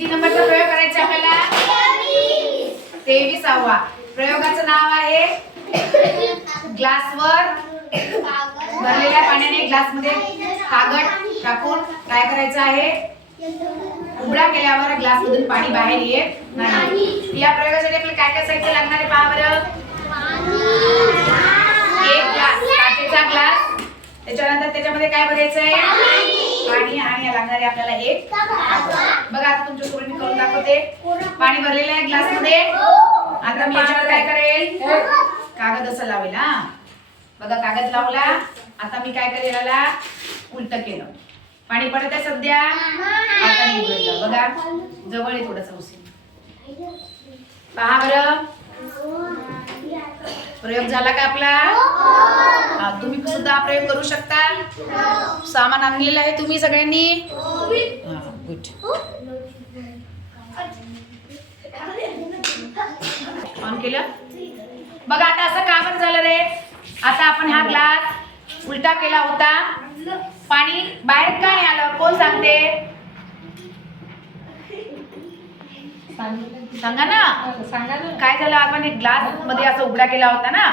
किती नंबरचा प्रयोग करायचा आपल्याला? 23वा. प्रयोगाचं नाव आहे ग्लासवर भरलेल्या पाण्याने ग्लासमध्ये कागद टाकून काय करायचं आहे? उघडा केल्यावर ग्लासमधून पाणी बाहेर येत नाही. या प्रयोगासाठी आपल्याला काय काय साहित्य लागणार आहे पहा बरं. एक ग्लास, काचेचा ग्लास, त्याच्यानंतर त्याच्यामध्ये काय भरायचं आहे? पाणी. आणि लागणार आहे आपल्याला एक कागद. बघा आता तुमच्यासोबत मी करून दाखवते. पाणी भरलेलं आहे ग्लास मध्ये. आता मी याच्यावर काय करेल? कागद असं लावेल. हा बघा कागद लावला. आता मी काय करेल? याला उलट केलं. पाणी पडत आहे सध्या. आता मी उघडलं. बघा जवळ आहे थोडंसं उशीर. पहा बरं प्रयोग झाला का आपला? तुम्ही सुद्धा प्रयोग करू शकता. सामान आणलेलं आहे तुम्ही सगळ्यांनी. गुड. ऑन केलं. बघा आता असं का बरं झालं रे? आता आपण हा ग्लास उलटा केला होता. पाणी बाहेर का नाही आलं? कोण सांगते? सांगा ना. काय झालं? आपण एक ग्लास मध्ये असं उघडा केला होता ना,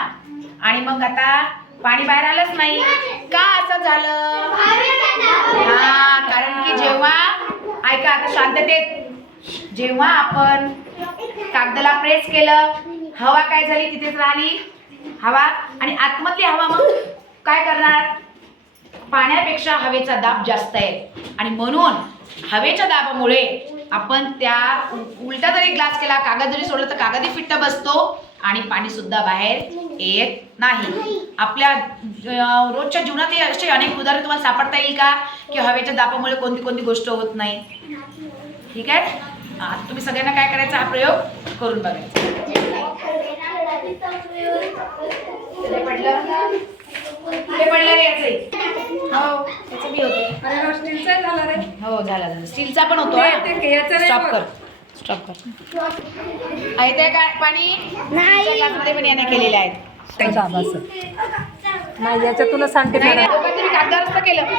आणि मग आता पाणी बाहेर आलंच नाही. का असं झालं? कारण की जेव्हा ऐका आता शांततेत, जेव्हा आपण कागदाला प्रेस केलं, हवा काय झाली? तिथेच राहिली हवा. आणि आतमधली हवा मग काय करणार? पाण्यापेक्षा हवेचा दाब जास्त आहे, आणि म्हणून हवेच्या दाबामुळे आपण त्या उलटा जरी ग्लास केला, कागद जरी सोडलं तर कागदही फिट्ट बसतो आणि पाणी सुद्धा बाहेर येत नाही. आपल्या रोजच्या जीवनातही असे अनेक उदाहरण तुम्हाला सापडता येईल का की हवेच्या दाबामुळे कोणती कोणती गोष्ट होत नाही? ठीक आहे. तुम्ही सगळ्यांना काय करायचा? हा प्रयोग करून बघायचा. पडलं रे याचे. हो त्याचं बी होते. स्टीलचा झाला रे. हो झाला झाला. स्टीलचा पण होतो. स्टॉप कर. स्टॉप कर. आहे ते काय पाणी? ग्लासमध्ये पण याने केलेले आहेत. नाही याच्यातूनच सांगते. नाही, दोघांनी कागदावरच केलं.